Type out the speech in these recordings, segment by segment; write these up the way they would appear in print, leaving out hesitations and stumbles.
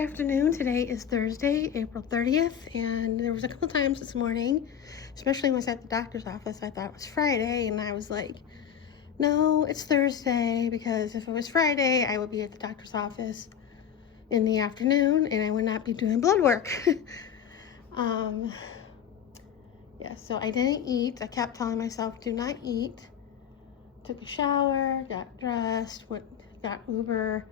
Afternoon. Today is Thursday, April 30th, and there was a couple times this morning, especially when I was at the doctor's office, I thought it was Friday, and I was like, no, it's Thursday, because if it was Friday, I would be at the doctor's office in the afternoon, and I would not be doing blood work. Yeah, so I didn't eat. I kept telling myself, do not eat. Took a shower, got dressed, got Uber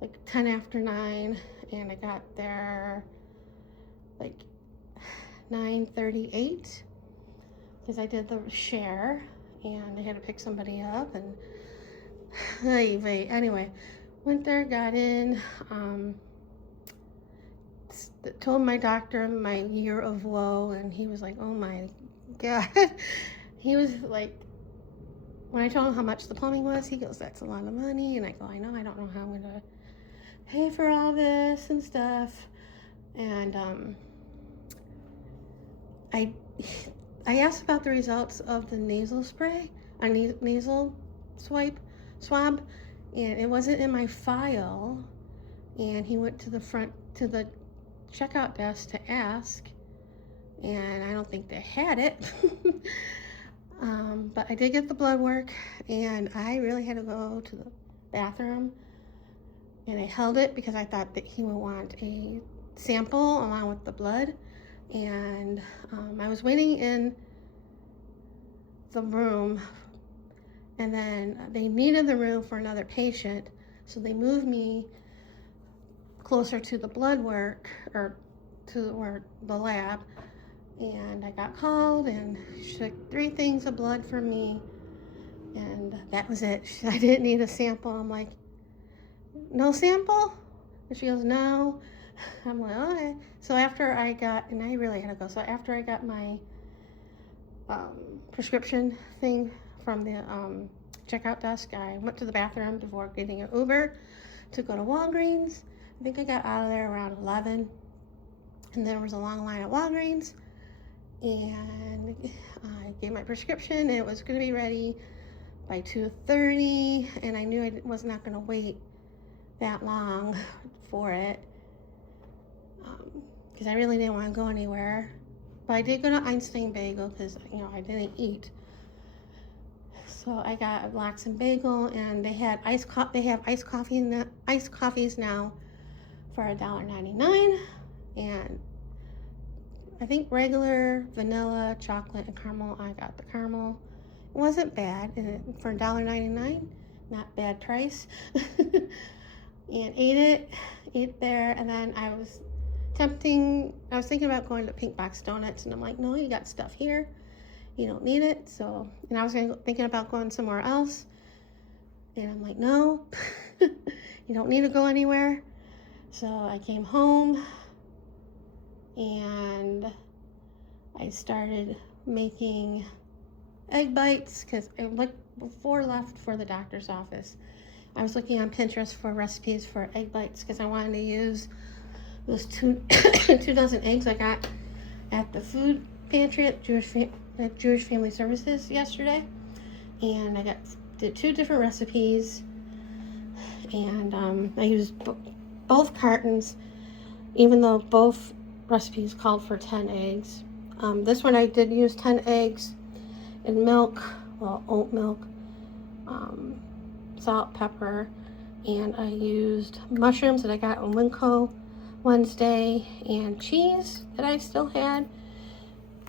like 10 after 9, and I got there like 9:38 because I did the share and I had to pick somebody up, and anyway, went there, got in, told my doctor my year of woe, and he was like, oh my god. He was like, when I told him how much the plumbing was, he goes, that's a lot of money. And I go, I know, I don't know how I'm gonna pay for all this and stuff. And I asked about the results of the nasal spray, nasal swab, and it wasn't in my file. And he went to the checkout desk to ask, and I don't think they had it. But I did get the blood work, and I really had to go to the bathroom, and I held it because I thought that he would want a sample along with the blood. And I was waiting in the room, and then they needed the room for another patient, so they moved me closer to the blood work, or to the lab. And I got called, and she took 3 things of blood from me, and that was it. I didn't need a sample. I'm like, no sample? And she goes, no. I'm like, okay. So after I got, and I really had to go, so after I got my prescription thing from the checkout desk, I went to the bathroom before getting an Uber to go to Walgreens. I think I got out of there around 11, and there was a long line at Walgreens. And I gave my prescription, and it was going to be ready by 2:30, and I knew I was not going to wait that long for it, because I really didn't want to go anywhere. But I did go to Einstein Bagel because, I didn't eat. So I got a Blacks and Bagel, and they have iced coffees now for $1.99, and I think regular, vanilla, chocolate, and caramel. I got the caramel. It wasn't bad, and for $1.99, not bad price. And ate there, and then I was thinking about going to Pink Box Donuts, and I'm like, no, you got stuff here. You don't need it. So, and I was thinking about going somewhere else, and I'm like, no, you don't need to go anywhere. So I came home, and I started making egg bites, because before I left for the doctor's office, I was looking on Pinterest for recipes for egg bites, because I wanted to use those 2 dozen eggs I got at the food pantry at Jewish Family Services yesterday. And I did 2 different recipes, and I used both cartons, even though both recipes called for 10 eggs. This one I did use 10 eggs and milk, oat milk, salt, pepper, and I used mushrooms that I got on Winco Wednesday, and cheese that I still had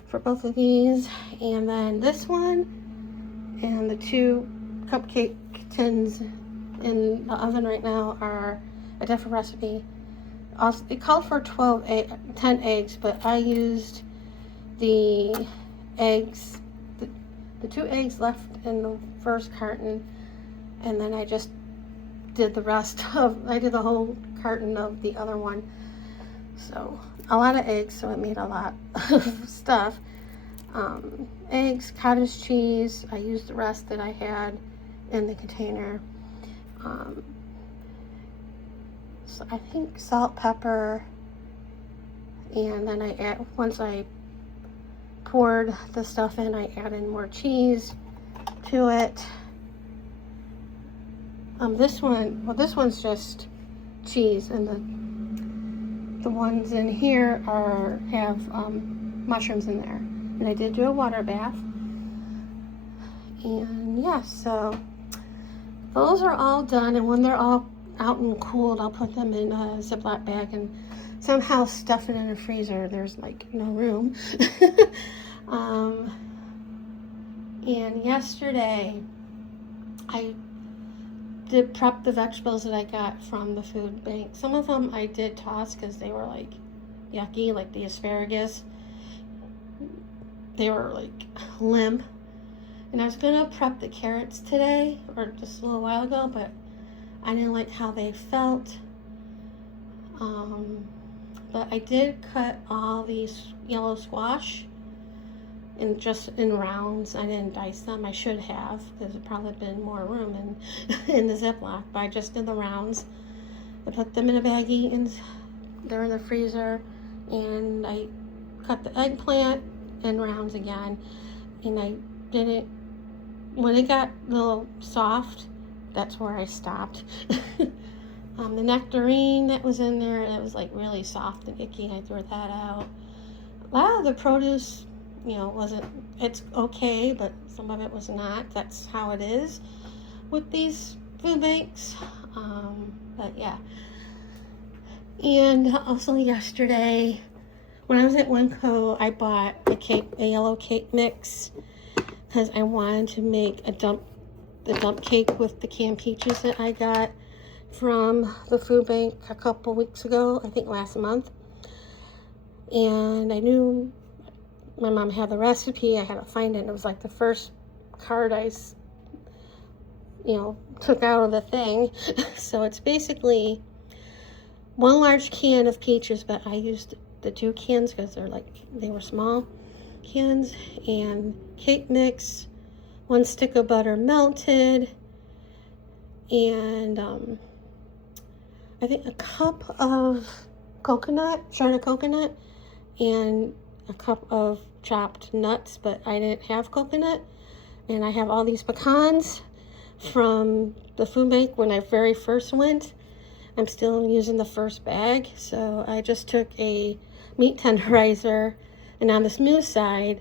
for both of these. And then this one and the 2 cupcake tins in the oven right now are a different recipe. Also, it called for 10 eggs, but I used the eggs, the 2 eggs left in the first carton, and then I just did the whole carton of the other one. So a lot of eggs, so it made a lot of stuff. Eggs, cottage cheese, I used the rest that I had in the container. So I think salt, pepper, and then once I poured the stuff in, I added more cheese to it. This one's just cheese, and the ones in here have mushrooms in there. And I did do a water bath. And yeah, so those are all done, and when they're all out and cooled, I'll put them in a Ziploc bag and somehow stuff it in a freezer. There's like no room. And yesterday I did prep the vegetables that I got from the food bank. Some of them I did toss because they were like yucky, like the asparagus. They were like limp. And I was gonna prep the carrots today, or just a little while ago, but I didn't like how they felt. But I did cut all these yellow squash in rounds. I didn't dice them. I should have, because there'd probably been more room in the Ziploc, but I just did the rounds. I put them in a baggie and they're in the freezer, and I cut the eggplant in rounds again, and I didn't, when it got a little soft, that's where I stopped. The nectarine that was in there, it was like really soft and icky. I threw that out. A lot of the produce, it's okay, but some of it was not. That's how it is with these food banks. But yeah. And also yesterday, when I was at Winco, I bought a yellow cake mix because I wanted to make the dump cake with the canned peaches that I got from the food bank a couple weeks ago, I think last month. And I knew my mom had the recipe. I had to find it. And it was like the first card I took out of the thing. So it's basically one large can of peaches, but I used the 2 cans because they were small cans, and cake mix, 1 stick of butter melted, and I think a cup of shredded coconut, and a cup of chopped nuts, but I didn't have coconut. And I have all these pecans from the food bank when I very first went. I'm still using the first bag, so I just took a meat tenderizer, and on the smooth side,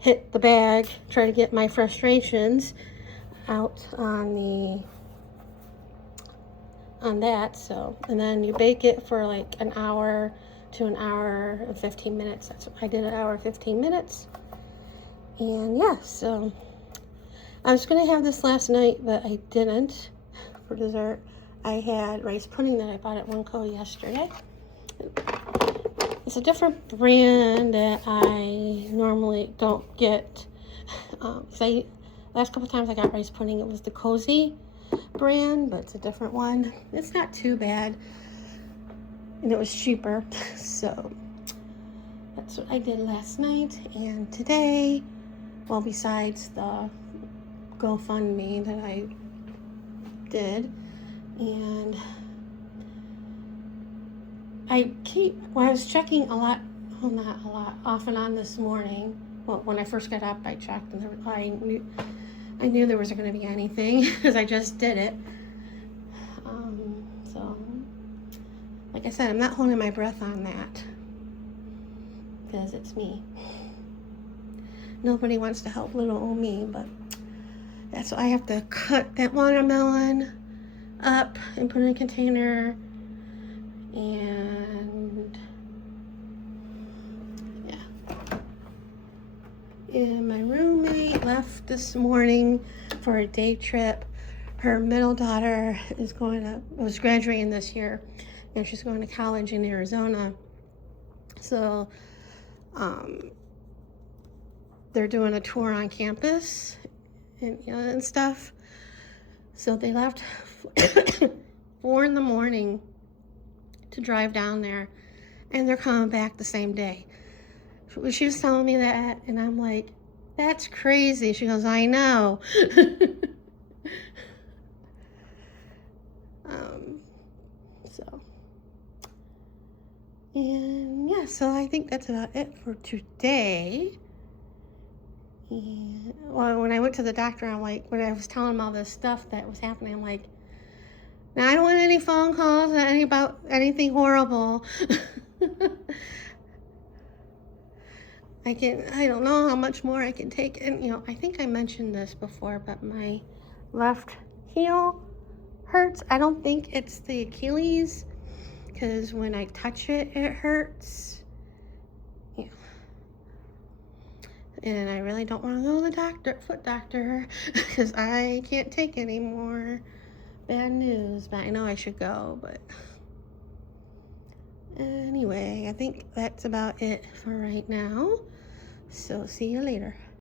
hit the bag, try to get my frustrations out on that. So, and then you bake it for like an hour to an hour and 15 minutes. That's what I did, an hour 15 minutes. And yeah, so I was gonna have this last night, but I didn't. For dessert, I had rice pudding that I bought at Winco yesterday. It's a different brand that I normally don't get. Last couple times I got rice pudding, it was the Cozy brand, but it's a different one. It's not too bad, and it was cheaper. So that's what I did last night. And today, well, besides the GoFundMe that I did, and I was checking not a lot, off and on this morning. Well, when I first got up, I checked, and I knew there wasn't going to be anything because I just did it. So, like I said, I'm not holding my breath on that because it's me. Nobody wants to help little old me, but that's why I have to cut that watermelon up and put it in a container. And yeah. And my roommate left this morning for a day trip. Her middle daughter was graduating this year, and she's going to college in Arizona. So they're doing a tour on campus and stuff. So they left 4 in the morning to drive down there, and they're coming back the same day. She was telling me that, and I'm like, that's crazy. She goes, I know. And yeah, so I think that's about it for today. And, well, when I went to the doctor, I'm like, when I was telling him all this stuff that was happening, I'm like, Now, I don't want any phone calls about anything horrible. I don't know how much more I can take. And, you know, I think I mentioned this before, but my left heel hurts. I don't think it's the Achilles, because when I touch it, it hurts. Yeah. And I really don't want to go to the foot doctor, because I can't take any more bad news. But I know I should go, but anyway, I think that's about it for right now. So see you later.